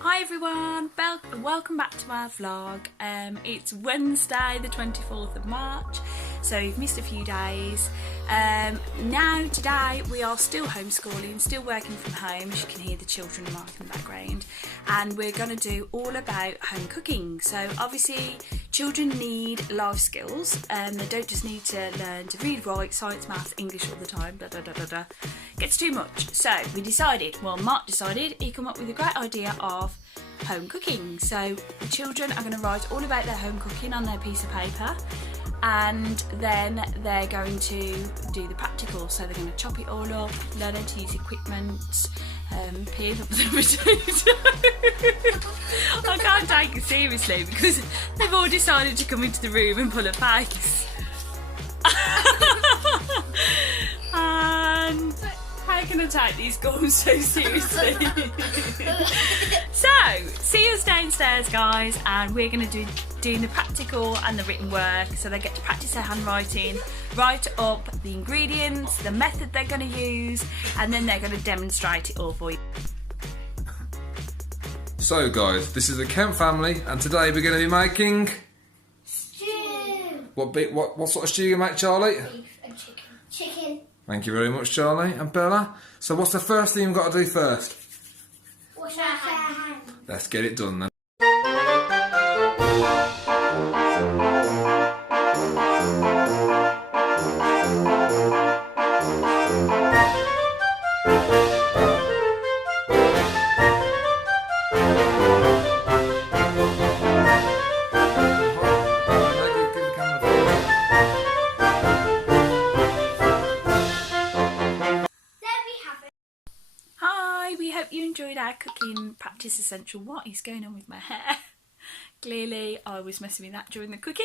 Hi everyone, welcome back to our vlog. It's Wednesday the 24th of March, so you've missed a few days. Now today we are still homeschooling, still working from home, as you can hear the children marking in the background, and we're going to do all about home cooking. So obviously children need life skills, they don't just need to learn to read, write, science, maths, English all the time, Gets too much. So Mark decided he'd come up with a great idea of home cooking. So the children are going to write all about their home cooking on their piece of paper, and then they're going to do the practical. So they're going to chop it all up, learn how to use equipment, peel up the potato. I can't take it seriously because they've all decided to come into the room and pull a face. And how can I take these goals so seriously? So, see us downstairs, guys, and we're going to doing the practical and the written work, so they get to practice their handwriting, write up the ingredients, the method they're going to use, and then they're going to demonstrate it all for you. So guys, this is the Kemp family, and today we're going to be making stew. What sort of stew you make, Charlie? Beef and chicken. Chicken. Thank you very much, Charlie. And Bella, so what's the first thing you've got to do first? Wash our hands. Let's get it done then. Hi, we hope you enjoyed our cooking practice essential. What is going on with my hair? Clearly I was messing with that during the cooking.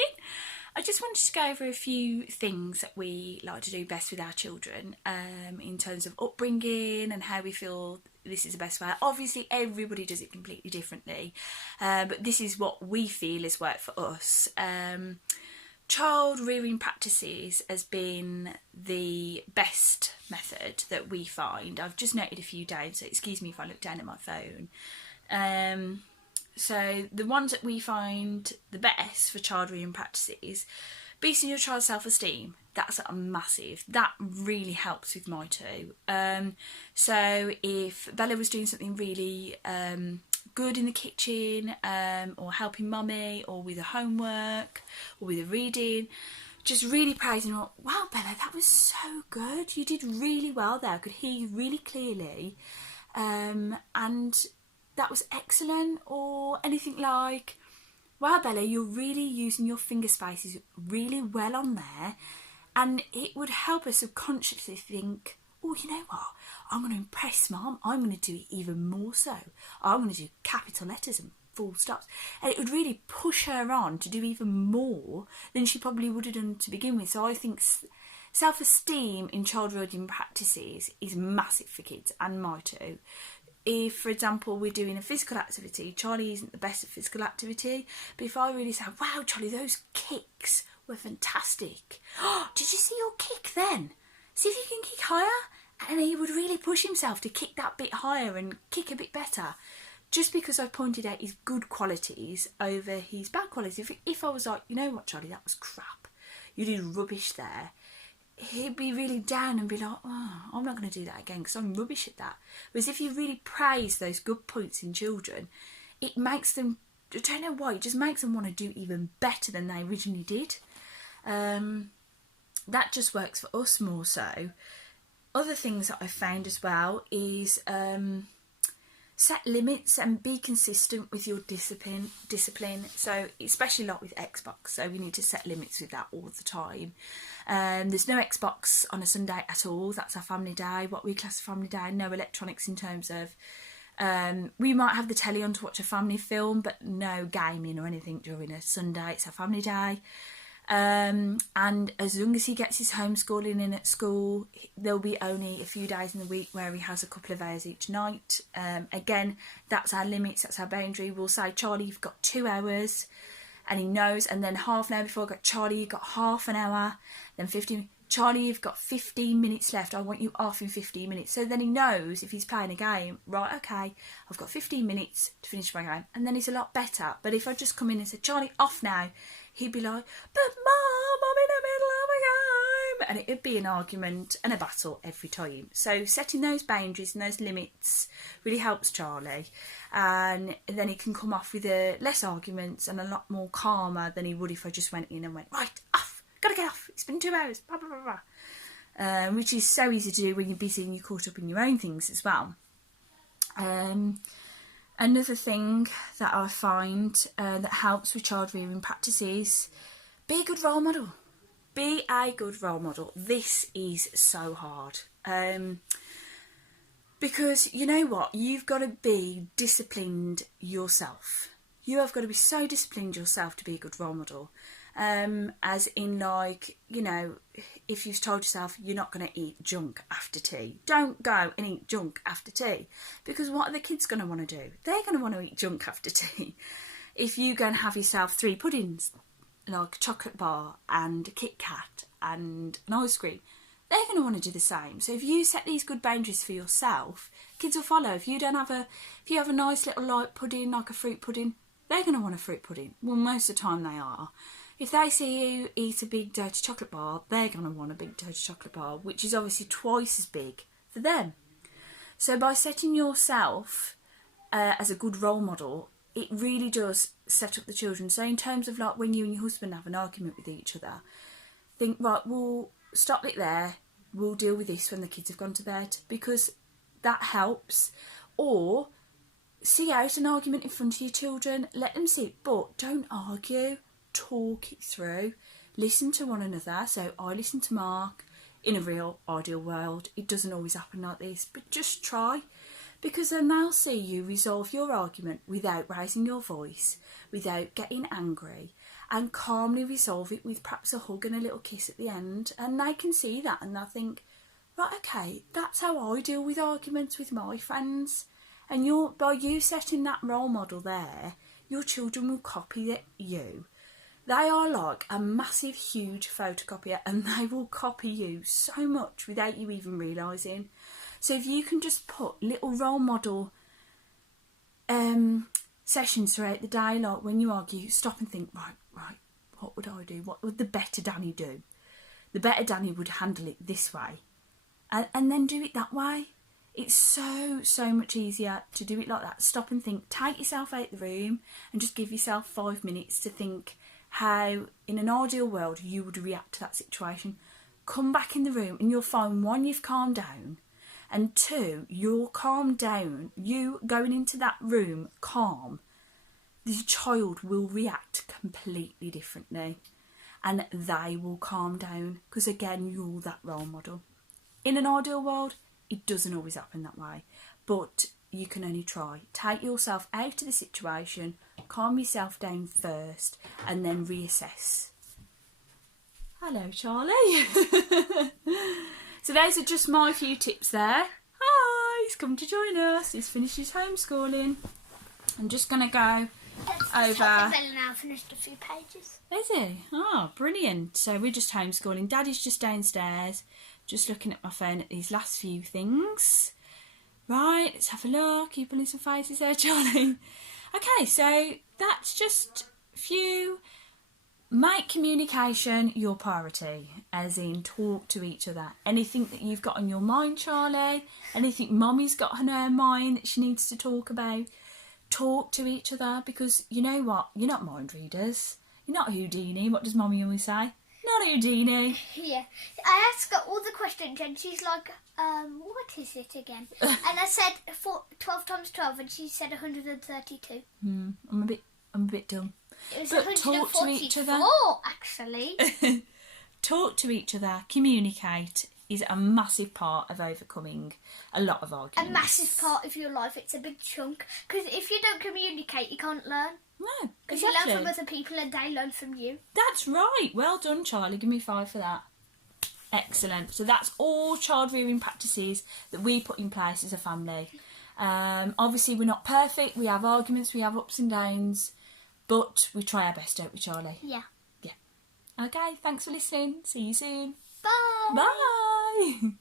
I just wanted to go over a few things that we like to do best with our children, in terms of upbringing and how we feel this is the best way. Obviously everybody does it completely differently, but this is what we feel has worked for us. Child rearing practices has been the best method that we find. I've just noted a few down, so excuse me if I look down at my phone. So the ones that we find the best for child rearing practices: boosting your child's self-esteem. That's a massive. That really helps with my two. So if Bella was doing something really good in the kitchen, or helping mummy, or with her homework, or with her reading, just really praising her. Wow, Bella, that was so good. You did really well there. I could hear you really clearly, and that was excellent. Or anything like, wow, Bella, you're really using your finger spaces really well on there. And it would help us subconsciously think, oh, you know what? I'm going to impress Mum. I'm going to do it even more so. I'm going to do capital letters and full stops. And it would really push her on to do even more than she probably would have done to begin with. So I think self-esteem in child rearing practices is massive for kids, and my two. If, for example, we're doing a physical activity, Charlie isn't the best at physical activity, but if I really say, wow, Charlie, those kicks were fantastic. Oh, did you see your kick then? See if you can kick higher. And he would really push himself to kick that bit higher and kick a bit better, just because I pointed out his good qualities over his bad qualities. If I was like, you know what, Charlie, that was crap, you did rubbish there, he'd be really down and be like, oh, I'm not going to do that again because I'm rubbish at that. Whereas if you really praise those good points in children, it makes them, I don't know why, it just makes them want to do even better than they originally did. That just works for us more so. Other things that I've found as well is set limits and be consistent with your discipline. So especially like with Xbox, so we need to set limits with that all the time. There's no Xbox on a Sunday at all. That's our family day, what we class as family day. No electronics in terms of, we might have the telly on to watch a family film, but no gaming or anything during a Sunday. It's our family day. And as long as he gets his homeschooling in at school, there'll be only a few days in the week where he has a couple of hours each night. Again, that's our limits, that's our boundary. We'll say, Charlie, you've got 2 hours, and he knows. And then half an hour before I got, Charlie, you've got half an hour, then 15. Charlie, you've got 15 minutes left. I want you off in 15 minutes. So then he knows if he's playing a game, right, okay, I've got 15 minutes to finish my game. And then he's a lot better. But if I just come in and say, Charlie, off now, he'd be like, but Mum, I'm in the middle of a game. And it would be an argument and a battle every time. So setting those boundaries and those limits really helps Charlie. And then he can come off with less arguments and a lot more calmer than he would if I just went in and went, right, off. Gotta get off, it's been 2 hours, blah, blah, blah, blah. Which is so easy to do when you're busy and you're caught up in your own things as well. Another thing that I find that helps with child rearing practices, be a good role model. Be a good role model. This is so hard. Because you know what? You've got to be disciplined yourself. You have got to be so disciplined yourself to be a good role model. As in, like, you know, if you've told yourself you're not going to eat junk after tea, don't go and eat junk after tea. Because what are the kids going to want to do? They're going to want to eat junk after tea. If you go and have yourself 3 puddings, like a chocolate bar and a Kit Kat and an ice cream, they're going to want to do the same. So if you set these good boundaries for yourself, kids will follow. If you have a nice little light pudding, like a fruit pudding, they're going to want a fruit pudding. Well, most of the time they are. If they see you eat a big dirty chocolate bar, they're going to want a big dirty chocolate bar, which is obviously twice as big for them. So by setting yourself as a good role model, it really does set up the children. So in terms of like when you and your husband have an argument with each other, think, right, we'll stop it there. We'll deal with this when the kids have gone to bed, because that helps. Or see out an argument in front of your children, let them see it, but don't argue. Talk it through, listen to one another. So I listen to Mark. In a real ideal world, it doesn't always happen like this, but just try, because then they'll see you resolve your argument without raising your voice, without getting angry, and calmly resolve it with perhaps a hug and a little kiss at the end. And they can see that and they'll think, right, okay, that's how I deal with arguments with my friends. And by you setting that role model there, your children will copy you. They are like a massive, huge photocopier, and they will copy you so much without you even realising. So if you can just put little role model sessions throughout the day, like when you argue, stop and think, right, what would I do? What would the better Danny do? The better Danny would handle it this way. And then do it that way. It's so much easier to do it like that. Stop and think. Take yourself out the room and just give yourself 5 minutes to think how, in an ideal world, you would react to that situation. Come back in the room and you'll find, 1, you've calmed down, and 2, you're calmed down. You going into that room calm, the child will react completely differently, and they will calm down, because again, you're that role model. In an ideal world, it doesn't always happen that way, but you can only try. Take yourself out of the situation, calm yourself down first, and then reassess. Hello, Charlie. So those are just my few tips there. Hi, he's come to join us. He's finished his homeschooling. I'm just going to go over... now finished a few pages. Is he? Oh, brilliant. So we're just homeschooling. Daddy's just downstairs, just looking at my phone at these last few things. Right, let's have a look. Are you pulling some faces there, Charlie? Okay, so that's just a few. Make communication your priority, as in talk to each other. Anything that you've got on your mind, Charlie, anything Mummy's got on her mind that she needs to talk about, talk to each other, because you know what? You're not mind readers. You're not Houdini. What does Mummy always say? Not Houdini. Yeah. I asked her all the questions and she's like, what is it again? And I said 12 times 12 and she said 132. I'm a bit dumb. It was But 144, talk to each other. actually. Talk to each other, communicate is a massive part of overcoming a lot of A arguments. massive part of your life. It's a big chunk. Because if you don't communicate, you can't learn. No, Because exactly. you learn from other people and they learn from you. That's right. Well done, Charlie. Give me 5 for that. Excellent. So that's all child rearing practices that we put in place as a family. Obviously, we're not perfect. We have arguments. We have ups and downs. But we try our best, don't we, Charlie? Yeah. Yeah. Okay, thanks for listening. See you soon. Bye. Bye.